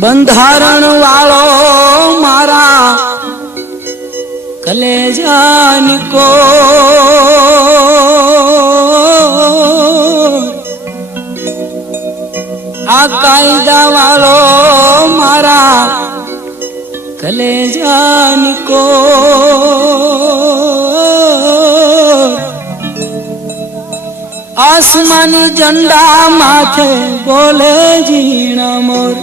બંધારણ વાળો મારા કલેજાની કો આ કાયદા વાળો મારા કલેજાની કો આસમાની ઝંડા માથે બોલે ઝીણા મોર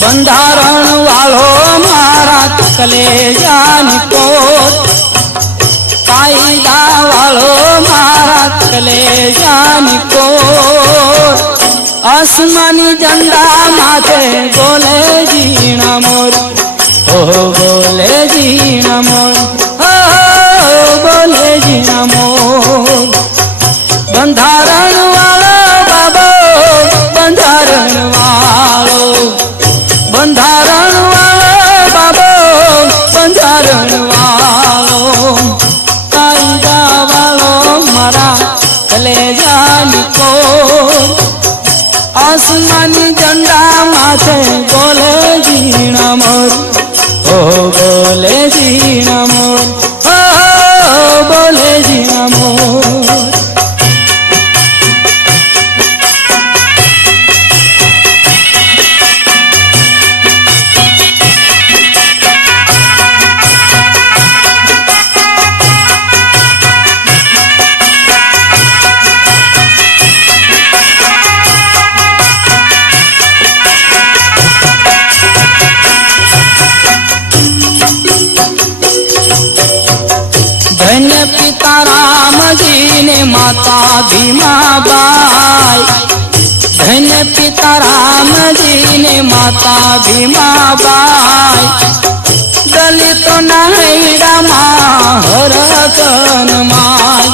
બંધારણ વાળો મારા કલેજાની કોટ કાયદા વાળો મારા કલેજાની કોટ આસમાની ઝંડા માથે બોલે ઝીણા મોર ઓહો બોલે ઝીણા મોર હો બોલે ઝીણા મોર બંધારણ વાળો બાબો બંધારણ વાળો બંધારણ વાળો બાબો બંધારણ વાળો કાયદા વાળો મારા કલેજાની કોર આસમાની ઝંડા માથે બોલે ઝીણા મોર ઓ બોલે ઝીણા મોર ઓ બોલે ઝીણા મોર धन्य पिता राम जी ने माता भीमा बाई धन्य पिता राम जी ने माता भीमा बाई दलितों ना हैरा मा हरकन माई